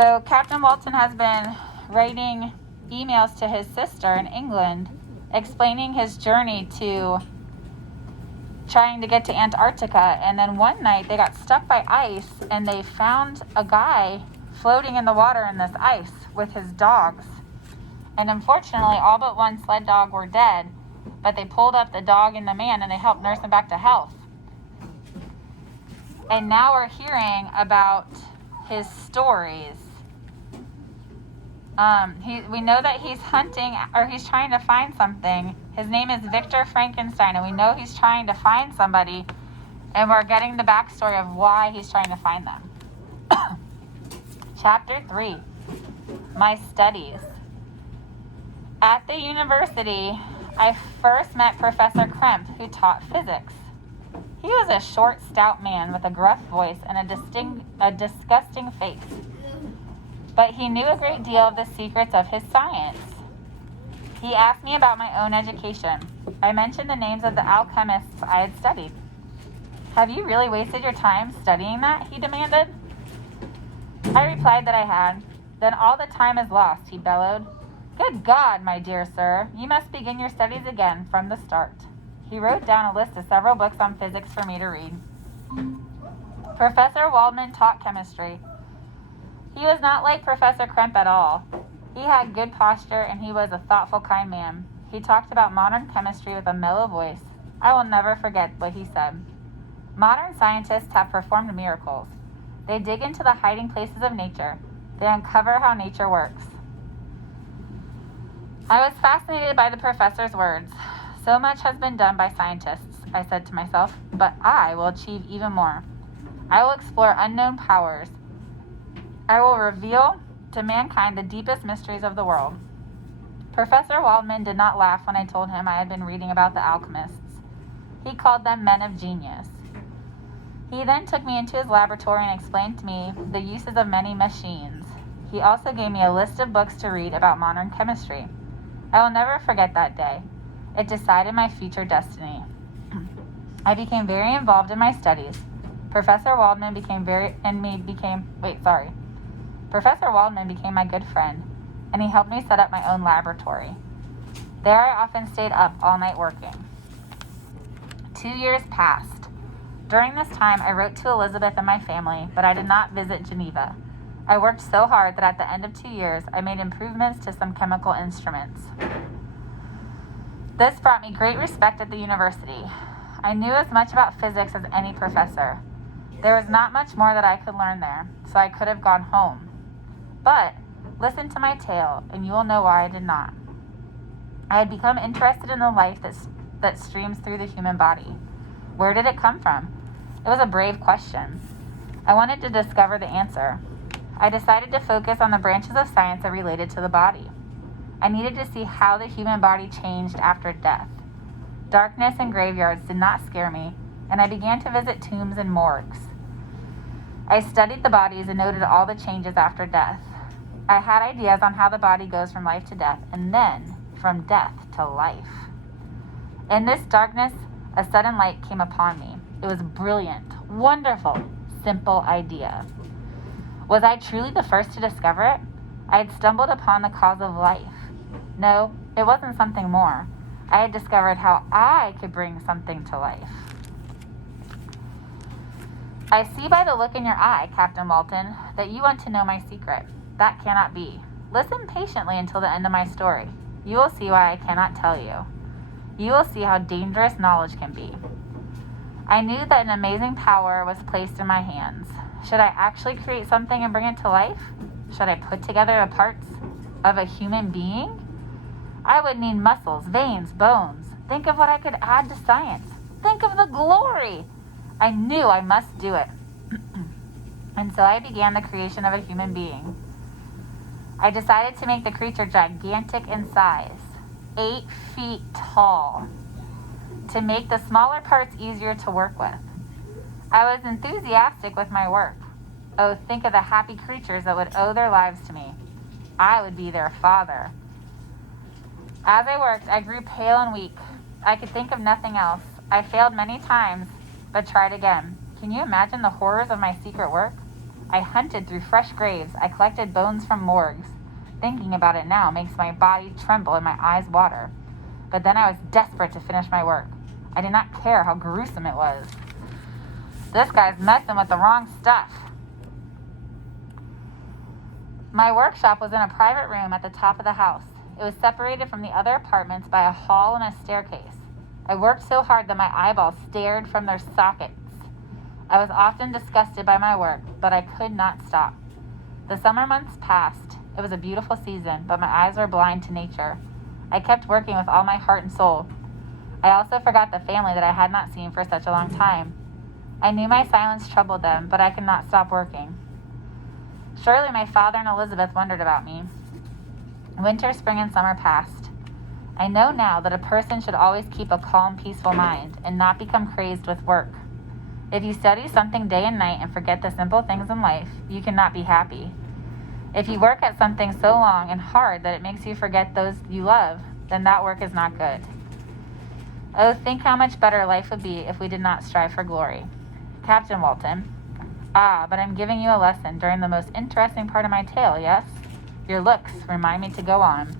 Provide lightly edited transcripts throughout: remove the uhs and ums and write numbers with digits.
So Captain Walton has been writing emails to his sister in England explaining his journey to trying to get to Antarctica. And then one night they got stuck by ice and they found a guy floating in the water in this ice with his dogs. And unfortunately, all but one sled dog were dead, but they pulled up the dog and the man and they helped nurse him back to health. And now we're hearing about his stories. We know that he's hunting, or he's trying to find something. His name is Victor Frankenstein, and we know he's trying to find somebody, and we're getting the backstory of why he's trying to find them. Chapter 3, My Studies. At the university, I first met Professor Kremp, who taught physics. He was a short, stout man with a gruff voice and a disgusting face. But he knew a great deal of the secrets of his science. He asked me about my own education. I mentioned the names of the alchemists I had studied. "Have you really wasted your time studying that?" he demanded. I replied that I had. "Then all the time is lost," he bellowed. "Good God, my dear sir, you must begin your studies again from the start." He wrote down a list of several books on physics for me to read. Professor Waldman taught chemistry. He was not like Professor Kremp at all. He had good posture and he was a thoughtful, kind man. He talked about modern chemistry with a mellow voice. I will never forget what he said. "Modern scientists have performed miracles. They dig into the hiding places of nature. They uncover how nature works." I was fascinated by the professor's words. So much has been done by scientists, I said to myself, but I will achieve even more. I will explore unknown powers. I will reveal to mankind the deepest mysteries of the world. Professor Waldman did not laugh when I told him I had been reading about the alchemists. He called them men of genius. He then took me into his laboratory and explained to me the uses of many machines. He also gave me a list of books to read about modern chemistry. I will never forget that day. It decided my future destiny. I became very involved in my studies. Professor Waldman became Professor Waldman became my good friend, and he helped me set up my own laboratory. There I often stayed up all night working. 2 years passed. During this time, I wrote to Elizabeth and my family, but I did not visit Geneva. I worked so hard that at the end of 2 years, I made improvements to some chemical instruments. This brought me great respect at the university. I knew as much about physics as any professor. There was not much more that I could learn there, so I could have gone home. But listen to my tale, and you will know why I did not. I had become interested in the life that streams through the human body. Where did it come from? It was a brave question. I wanted to discover the answer. I decided to focus on the branches of science that related to the body. I needed to see how the human body changed after death. Darkness and graveyards did not scare me, and I began to visit tombs and morgues. I studied the bodies and noted all the changes after death. I had ideas on how the body goes from life to death, and then from death to life. In this darkness, a sudden light came upon me. It was a brilliant, wonderful, simple idea. Was I truly the first to discover it? I had stumbled upon the cause of life. No, it wasn't something more. I had discovered how I could bring something to life. "I see by the look in your eye, Captain Walton, that you want to know my secret. That cannot be. Listen patiently until the end of my story. You will see why I cannot tell you. You will see how dangerous knowledge can be. I knew that an amazing power was placed in my hands. Should I actually create something and bring it to life? Should I put together the parts of a human being? I would need muscles, veins, bones. Think of what I could add to science. Think of the glory! I knew I must do it. And so I began the creation of a human being. I decided to make the creature gigantic in size, 8 feet tall, to make the smaller parts easier to work with. I was enthusiastic with my work. Oh, think of the happy creatures that would owe their lives to me. I would be their father. As I worked, I grew pale and weak. I could think of nothing else. I failed many times, but tried again. Can you imagine the horrors of my secret work? I hunted through fresh graves. I collected bones from morgues. Thinking about it now makes my body tremble and my eyes water. But then I was desperate to finish my work. I did not care how gruesome it was. This guy's messing with the wrong stuff. My workshop was in a private room at the top of the house. It was separated from the other apartments by a hall and a staircase. I worked so hard that my eyeballs stared from their sockets. I was often disgusted by my work, but I could not stop. The summer months passed. It was a beautiful season, but my eyes were blind to nature. I kept working with all my heart and soul. I also forgot the family that I had not seen for such a long time. I knew my silence troubled them, but I could not stop working. Surely my father and Elizabeth wondered about me. Winter, spring, and summer passed. I know now that a person should always keep a calm, peaceful mind and not become crazed with work. If you study something day and night and forget the simple things in life, you cannot be happy. If you work at something so long and hard that it makes you forget those you love, then that work is not good. Oh, think how much better life would be if we did not strive for glory. Captain Walton. Ah, but I'm giving you a lesson during the most interesting part of my tale, yes? Your looks remind me to go on.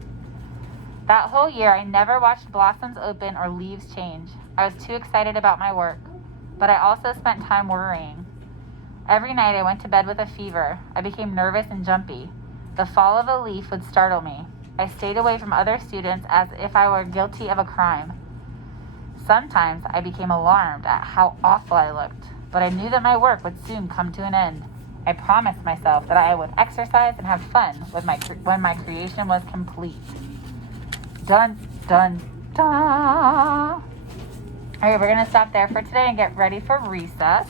That whole year, I never watched blossoms open or leaves change. I was too excited about my work, but I also spent time worrying. Every night I went to bed with a fever. I became nervous and jumpy. The fall of a leaf would startle me. I stayed away from other students as if I were guilty of a crime. Sometimes I became alarmed at how awful I looked, but I knew that my work would soon come to an end. I promised myself that I would exercise and have fun when my creation was complete. Dun, dun, dun. All right, we're going to stop there for today and get ready for recess.